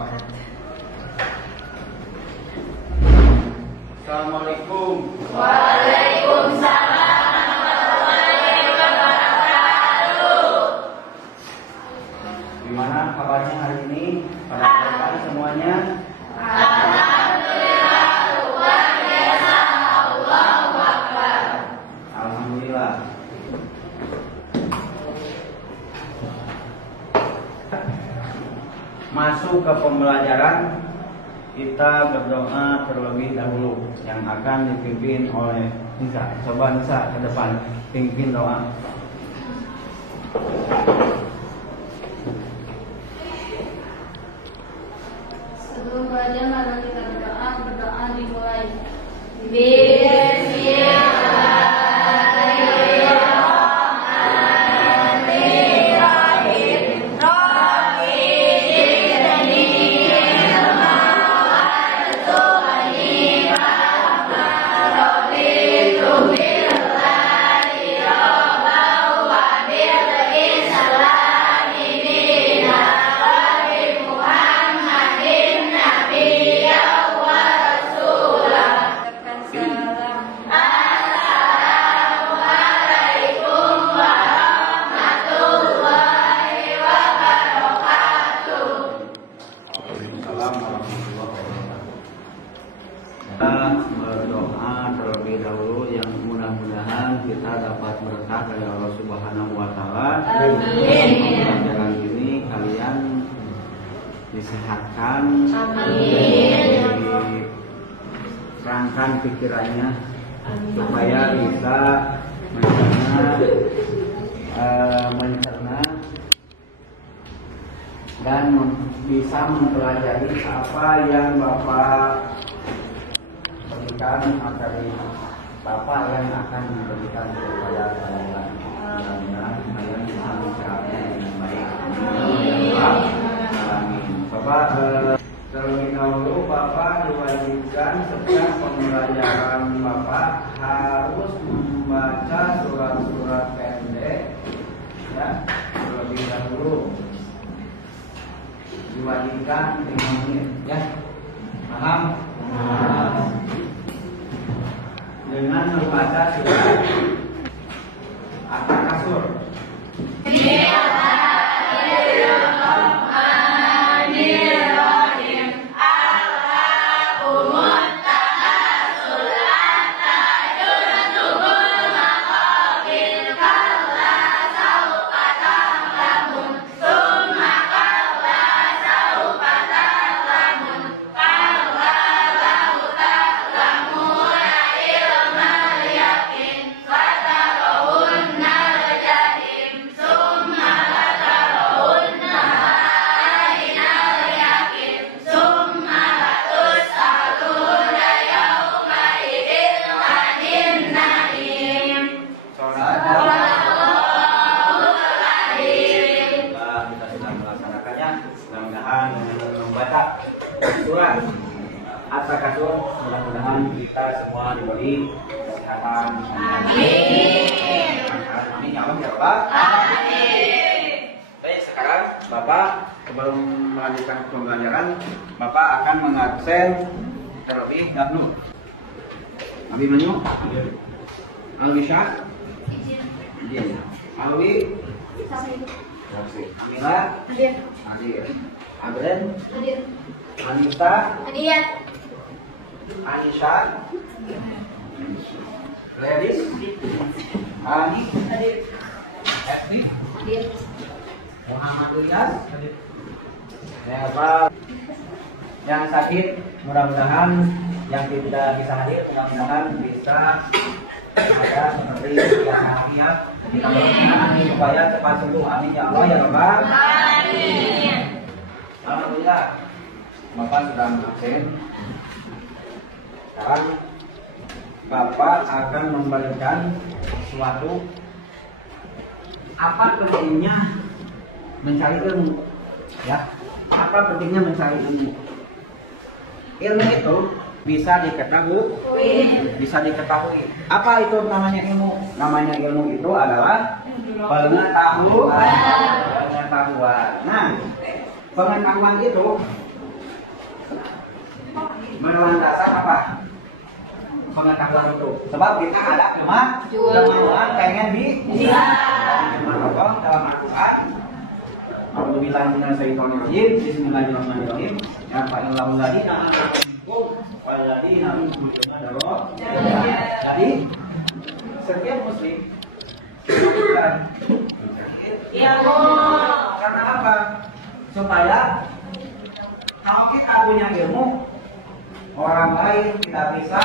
Assalamualaikum. Waalaikumsalam warahmatullahi wabarakatuh. Gimana kabarnya hari ini? Pada kesehatan semuanya? Alhamdulillah, luar biasa. Allahu Akbar. Alhamdulillah. Masuk ke pembelajaran, kita berdoa terlebih dahulu yang akan dipimpin oleh Nisa. Coba Nisa ke depan pimpin doa. Sebelum belajar mari kita berdoa. Berdoa dimulai. Bismillahirrahmanirrahim. Rabbi zidni ilma warzuqni fahma. Raditu billahi rabban wa bil islami dinan wa bi Muhammadin nabiyyan wa rasulah. Assalamualaikum warahmatullahi wabarakatuh. Waalaikumsalam warahmatullahi wabarakatuh. Kita berdoa terlebih dahulu yang mudah-mudahan kita dapat berkah dari Allah Subhanahu wa taala. Amin. Pelajaran ini kalian disehatkan, Amin. diterangkan pikirannya supaya bisa mencerna dan bisa mempelajari apa yang Bapak berikan materi Bapak yang akan memberikan kepada kalian. Mudah-mudahan kalian bisa mencerahnya dengan baik. Amin. Bapak terlebih dahulu Bapak diwajibkan setiap pembelajaran Bapak harus membaca surat-surat pendek, ya, terlebih dahulu diwajibkan 5 menit, ya. Paham? Dengan membaca surat At-Takasur. Bismillahirrahmanirrahim. Alhaakumut takatsur hatta zurtumul maqabir. Kalla sawfa ta'lamun, tsumma kalla sawfa ta'lamun. Kalla law ta'lamuna ilmal yaqin latarawunnal jahim, tsumma latarawunnaha ainal yaqin, tsumma latus'aluna yawmaidin 'anil na'im. Kita sedang melaksanakannya. Mudah-mudahan membaca surat At-Takasur, mudah-mudahan kita semua diberi kesehatan. Amin. Amin ya Allah ya Bapak. Amin. Baik, sekarang Bapak sebelum melanjutkan pembelajaran, Bapak akan mengabsen terlebih dahulu. Abi Manyu, Alwi Syah, Izin, Alwi, Amila, Hadir, Abren, Anissa, Anisha, Gladys, Ani, Esni, Muhammad Ilyas, Bapak yang sakit, mudah-mudahan yang tidak bisa hadir, mudah-mudahan bisa ada seperti yang ya, supaya cepat sembuh. Amin ya Allah ya Bapak. Amin. Alhamdulillah, Bapak sudah mengabsen. Sekarang Bapak akan memberikan sesuatu. Apa pentingnya mencari ilmu? Ya, apa pentingnya mencari ilmu? Ilmu itu bisa diketahui. Apa itu namanya ilmu? Namanya ilmu itu adalah pengetahuan. Nah, pengetahuan itu melandasan apa? Pengetahuan itu. Sebab kita ada kemauan pengen dilakukan dalam Al-Quran. Alhamdulillah bismillahirrahmanirrahim. Ya fa'illahu ladina minkum waladina minkum darah. Jadi setiap muslim karena apa? Supaya kalau kita punya ilmu, orang lain tidak bisa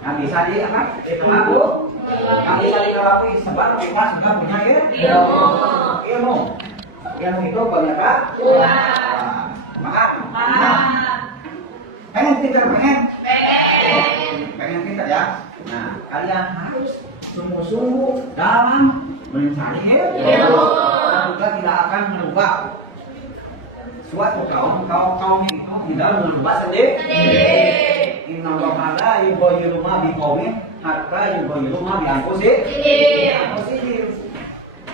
nggak bisa di apa? Dilaku, nggak bisa dilakui sebab kita sudah punya ilmu. Ilmu itu banyak pengen pintar pengen pintar ya. Nah, kalian harus sungguh-sungguh dalam mencari ilmu. Juga tidak akan merubah suatu kaum itu tidak merubah sendiri. Inna Allaha la yughayyiru ma biqaumin hatta yughayyiru ma bi anfusihim.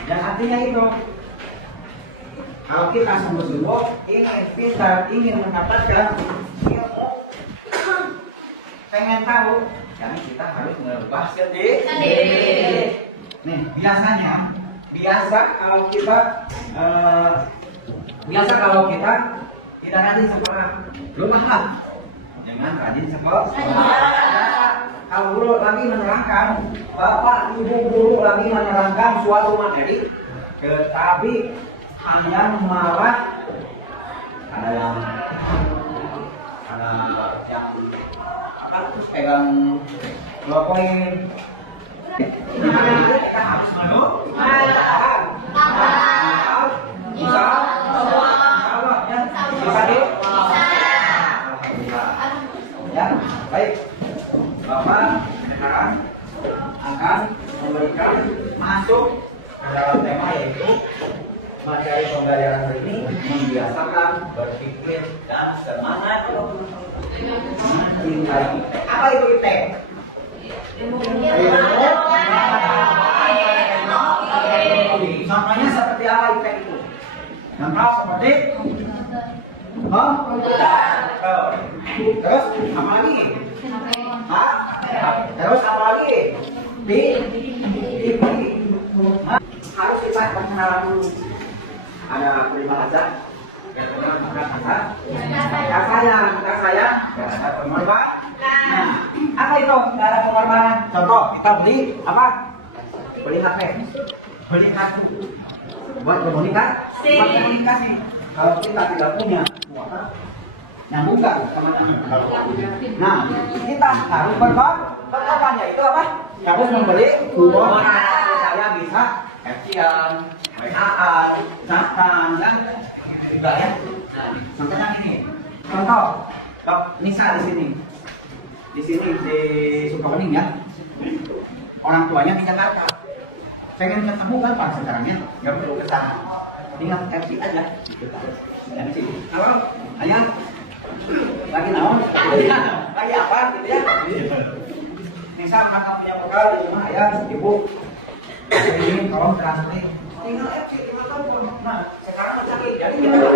Dan artinya itu, kalau kita sungguh-sungguh ingin pintar, ingin mendapatkan ilmu, pengen tahu, jadi kita harus merubah sendiri. Nih, biasa kalau kita tidak rajin sekolah, rumahlah dengan rajin sekolah. Kalau guru lagi menerangkan, bapak ibu guru lagi menerangkan suatu materi, tetapi hanya malah ada yang apa terus pegang lokoin. Kita harus bisa ya, baik. Bapak sekarang akan memberikan masuk ke dalam tema yaitu materi pembelajaran hari ini membiasakan berpikir dan semangat mencintai. Apa itu IPTEK? Contohnya seperti apa IPTEK itu? Contoh seperti terus apa lagi? Terus apa lagi? Harus kita perkenalan dulu. Ada prima aja. Kak saya, ada pengorbanan. Nah, apa itu cara pengorbanan? Contoh, kita beli apa? Beli HP. Beli kartu. Buat komunikasi. Kalau kita tidak punya, nyambung nggak teman-teman? Nah, kita harus berkorban, yaitu apa? Harus membeli uang. Saya bisa FC-an, WA-an, chat-an, kan? Juga ya. Nah, contohnya ini. Contoh, Nisa di sini di Sukawening ya. Orang tuanya di Jakarta. Pengen ketemu kan Pak sekarangnya, nggak perlu ke sana. Tinggal FC aja. MC. Halo, ayah. Lagi naon? Lagi apa gitu ya? Misal kakak punya bekal di rumah ayah, ibu. Ini tolong translate. Tinggal FC, tinggal telepon. Nah, sekarang mencari. Jadi kita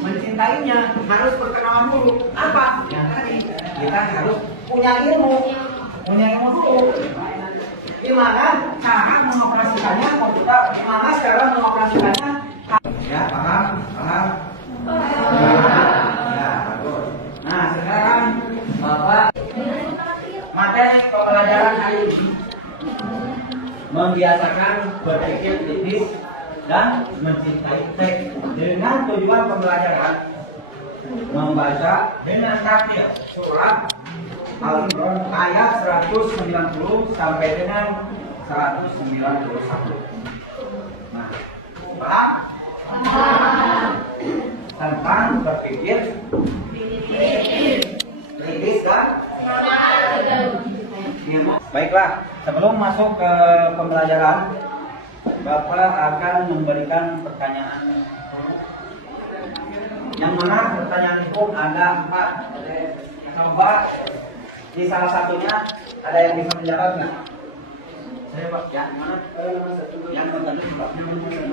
mencintainya harus berkenalan dulu. Apa? Yang tadi kita harus punya ilmu dulu. Gimana cara mengoperasikannya? Gimana cara mengoperasikannya? Ya, paham? Ya, bagus. Nah, sekarang Bapak materi pembelajaran hari ini membiasakan berpikir kritis dan mencintai teks dengan tujuan pembelajaran membaca dengan takdir surat Al-Imran ayat 190 sampai dengan 191. Nah, paham? Tentang berpikir kritis dan baiklah, sebelum masuk ke pembelajaran, Bapak akan memberikan pertanyaan. Yang mana pertanyaan itu ada 4. Coba di salah satunya ada yang bisa menjawab nggak? Saya Pak, ya gimana? Yang tadi Pak.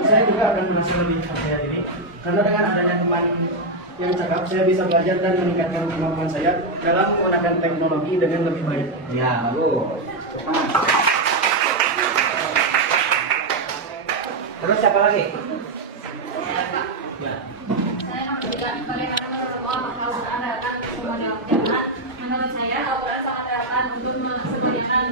Saya juga akan merasa lebih percaya diri karena dengan adanya teman yang cakap saya bisa belajar dan meningkatkan kemampuan saya dalam menggunakan teknologi dengan lebih baik. Ya, bagus. Terus siapa lagi? Ya. Saya juga bagaimana menurut Allah Al-Quran datang ke semua jamaah. Menurut saya Al-Quran sangat relevan untuk sebenarnya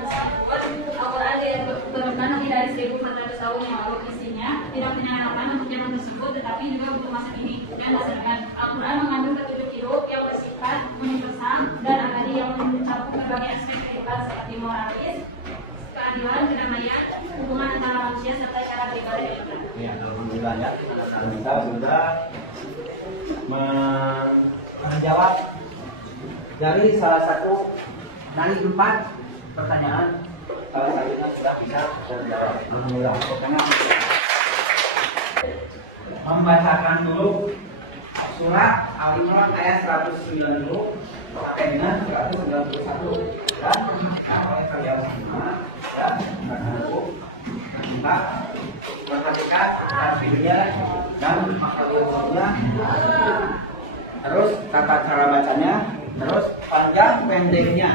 Al-Quran diturunkan lebih dari 1400 tahun yang lalu. Isinya tidak hanya relevan untuk zaman tersebut, tetapi juga untuk masa kini dan masa depan. Al-Quran mengandung petunjuk hidup yang bersifat universal dan abadi yang mencakup berbagai aspek kehidupan seperti moralis, keadilan, kedamaian, hubungan antara manusia serta cara beribadah dan ibadah. Ya, alhamdulillah ya. Kita sudah menjawab dari salah satu dari 4 pertanyaan. Salah satunya sudah bisa terjawab. Alhamdulillah. Karena membacakan dulu surat Al-Imran ayat 190 sampai dengan 191 dan oleh kalian semua ya kita perhatikan artinya dan maksudnya, terus tata cara bacanya, terus panjang pendeknya,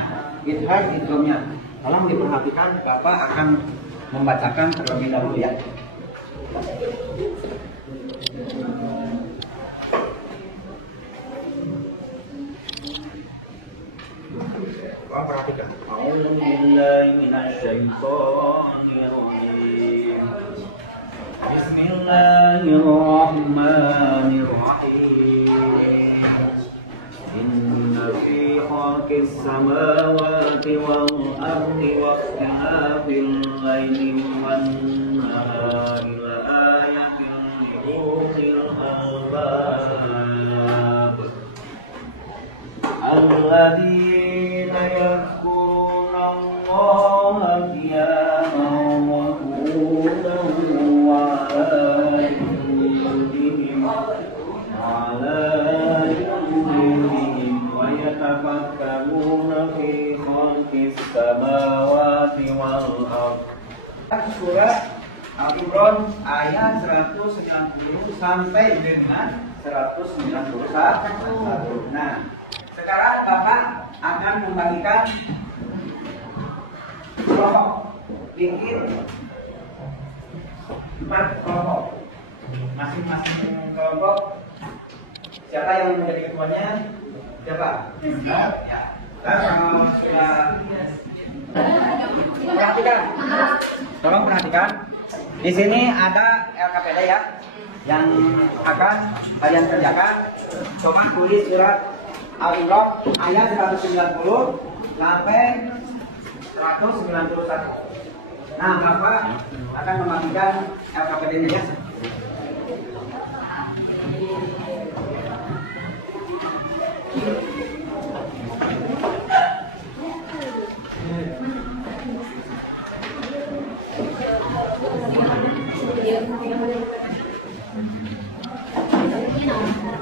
idhar idghamnya. Tolong diperhatikan, Bapak akan membacakan terlebih dahulu ya. Bapak perhatikan. A'udzubillahiminasyaitonirrajim. Bismillahirrahmanirrahim. Inna fi khalqis samawati wal ardi wa ikhtilafil laili wan nahari la ayatin li ulil albab alladzina yadhkuruna Allaha qiyaman wa qu'udan wa 'ala junubihim wa yatafakkaruna fi khalqis samawati wal ardh. Surah Al-Imran ayat 190 sampai dengan 191. Nah, sekarang Bapak akan membagikan kelompok, bikin 4 kelompok. Masing-masing kelompok siapa yang menjadi ketuanya? Siapa? Ya. Kalau sudah perhatikan, tolong perhatikan. Di sini ada LKPD ya, yang akan kalian kerjakan. Coba tulis surat Al-Imran ayat 190 sampai 191. Nah, Bapak akan membagikan LKPD-nya ya.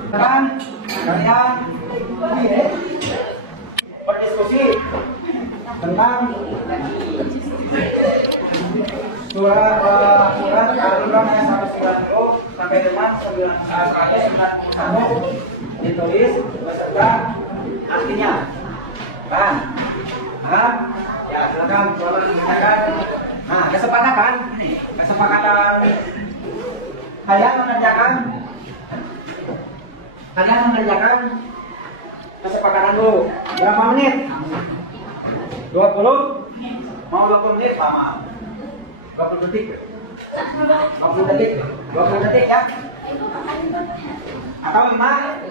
Sekarang kalian berdiskusi tentang surat Al-Imran ayat 190 sampai dengan 191 ditulis beserta artinya. Kan? Ya, silakan Bapak menanyakan. Nah, kesepakatan kalian mengerjakan kesepakatan dulu. Berapa menit? 20? Mau 20 menit lama. 20 detik. 20 detik ya. Atau 5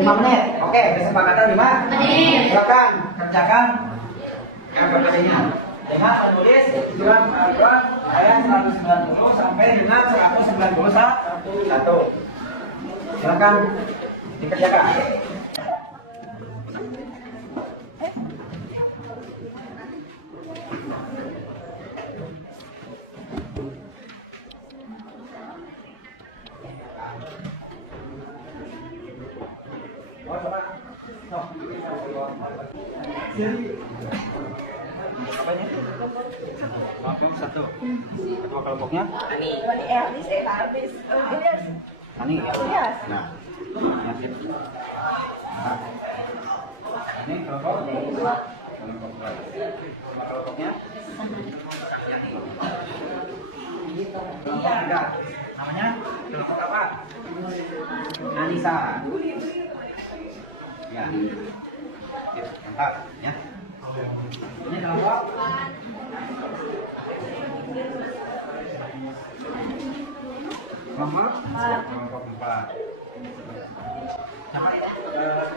menit. Oke, kesepakatan 5 menit. Silakan kerjakan LKPD-nya. Dengan menulis surat Al-Imran ayat 190 sampai dengan 191. Silakan dikerjakan. Jadi, apanya? Oke, satu. Ketua kelompoknya? Ani Ernest habis. Ilyas. Ani ya? Ilyas. Nah, nah. Ini kelompok dua. Kelompok dua. Nama kelompoknya? Kelompok tiga. Namanya kelompok apa? Anissa. Ya. Mantap ya. Ini kelompok kelompok 4. Siapa ya?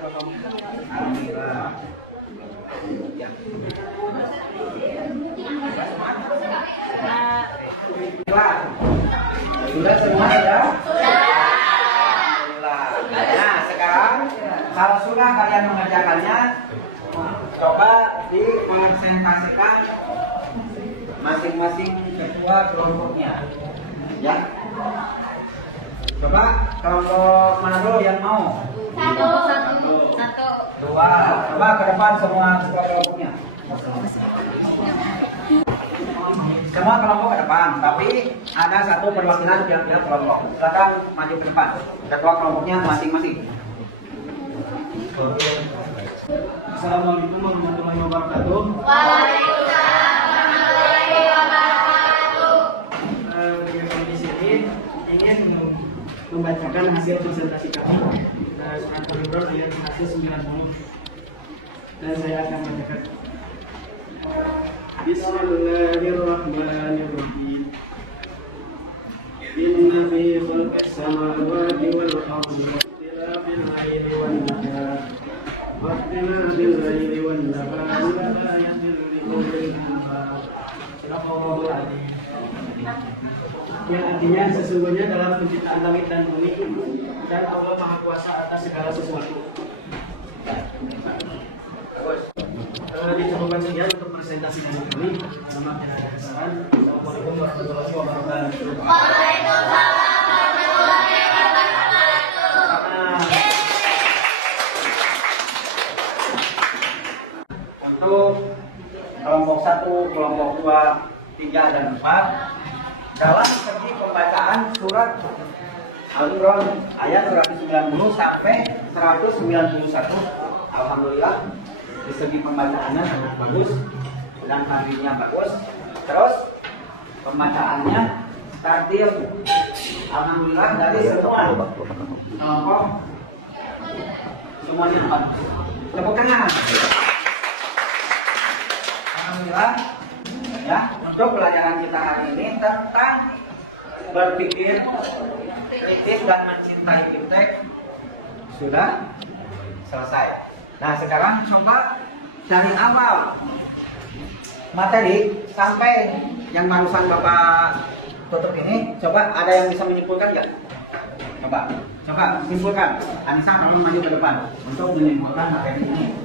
Alhamdulillah. Ya. Sudah semua ya? Alhamdulillah. Nah, sekarang kalau sudah kalian mengerjakannya, coba dipresentasikan masing-masing ketua kelompoknya. Ya. Coba kelompok mana dulu yang mau? Satu. Dua. Coba ke depan semua ketua kelompoknya. Semua kelompok ke depan, tapi ada satu perwakilan pihak-pihak kelompok. Silakan maju ke depan. Ketua kelompoknya masing-masing. Assalamualaikum warahmatullahi wabarakatuh. Waalaikumsalam warahmatullahi wabarakatuh. Kami di sini ingin membacakan hasil presentasi kami. Surat koridor dia hasil 9 menit. Dan saya akan membacakan. Bismillahirrahmanirrahim. Inna fi khalqis samawati wal ardi ikhtilafil laili wan nahar واختلاف الليل والنهار لآيات لأولي الألباب. Sadaqallahul Adzim. Yang artinya sesungguhnya dalam penciptaan langit dan bumi dan Allah Maha Kuasa atas segala sesuatu. Dicukupkan sekian untuk presentasi dari kami. Selamat menjalankan kesalahan. Assalamualaikum warahmatullahi wabarakatuh. Waalaikumsalam warahmatullahi wabarakatuh. Untuk kelompok 1, kelompok 2, 3, dan 4 dalam segi pembacaan surat Al-Imran ayat 190 sampai 191, alhamdulillah di segi pembacaannya sangat bagus dan hadisnya bagus. Terus pembacaannya tartil, alhamdulillah dari semua kelompok semuanya bagus. Tepuk tangan. Alhamdulillah ya, untuk pelajaran kita hari ini tentang berpikir kritis dan mencintai fintech sudah selesai. Nah, sekarang coba dari awal materi sampai yang barusan Bapak tutup ini, coba ada yang bisa menyimpulkan nggak? Coba simpulkan. Anissa, tolong maju ke depan untuk menyimpulkan materi ini.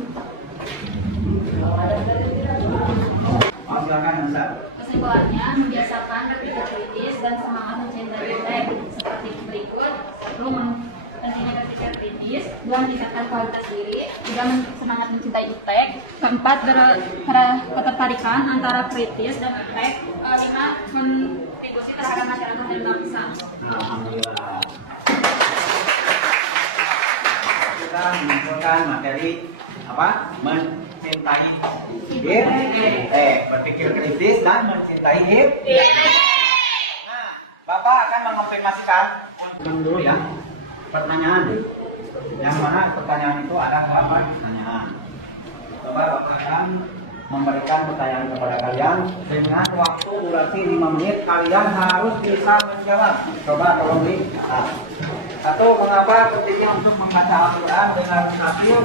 Silakan Anissa. Kesimpulannya, membiasakan berpikir kritis dan semangat mencintai fintech seperti berikut. 1. Pentingnya berpikir kritis. 2. Meningkatkan kualitas diri. 3. Semangat mencintai fintech. 4. Ketertarikan antara kritis dan fintech. 5. Kontribusi terhadap masyarakat dan bangsa. Alhamdulillah. Kita menyimpulkan materi apa? Mencintai diri, berpikir kritis dan mencintai diri. Nah, Bapak akan mengonfirmasikan dulu ya pertanyaan. Yang mana pertanyaan itu ada berapa pertanyaan? Coba Bapak akan memberikan pertanyaan kepada kalian dengan waktu durasi 5 menit. Kalian harus bisa menjawab. Coba tolong lihat. 1. Mengapa pentingnya untuk membaca Al-Quran dengan hasil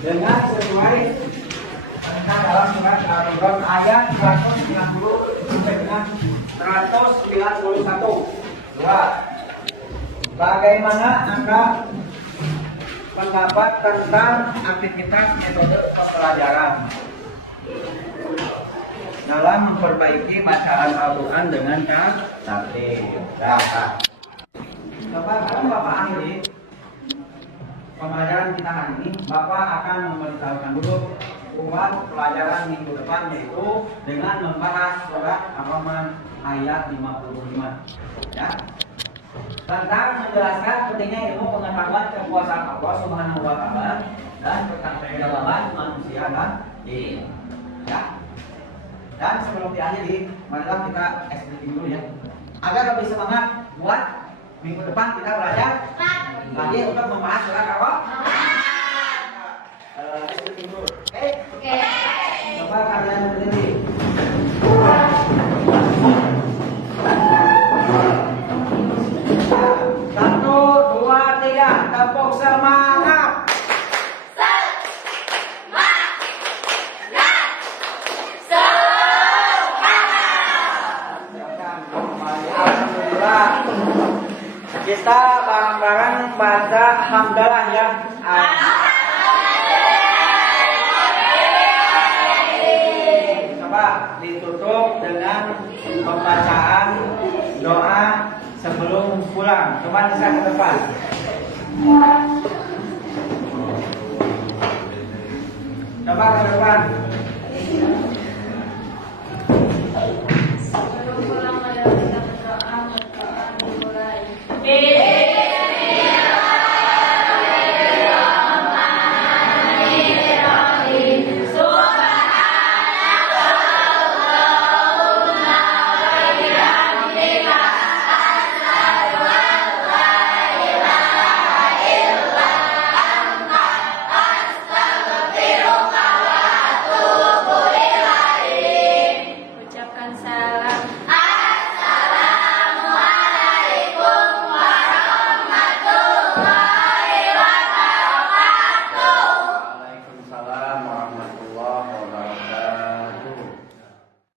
dengan sesuai dalam surat Al-Imran ayat 190 sampai dengan 191. 2. Bagaimana Anda pendapat tentang aktivitas metode pembelajaran dalam memperbaiki bacaan Al-Quran dengan tertib? Coba kalau Bapak akhiri pembelajaran kita hari ini, Bapak akan memberitahukan dulu buat pelajaran minggu depan, yaitu dengan membahas surat Ar-Rahman ayat 55 ya, tentang menjelaskan pentingnya ilmu pengetahuan kekuasaan Allah Subhanahu wa taala dan pertanggungjawaban manusia dan jin ya. Dan sebelum diakhiri, marilah kita eksplisit dulu ya, agar lebih semangat buat minggu depan kita belajar lagi untuk membahas surat Ar-Rahman. Oke. Coba kalian berdiri. Satu, dua, tiga, tepuk semangat. Alhamdulillah. Kita bareng-bareng baca hamdalah ya. Coba ditutup dengan pembacaan doa sebelum pulang. Coba Nisa ke depan. Coba ke depan.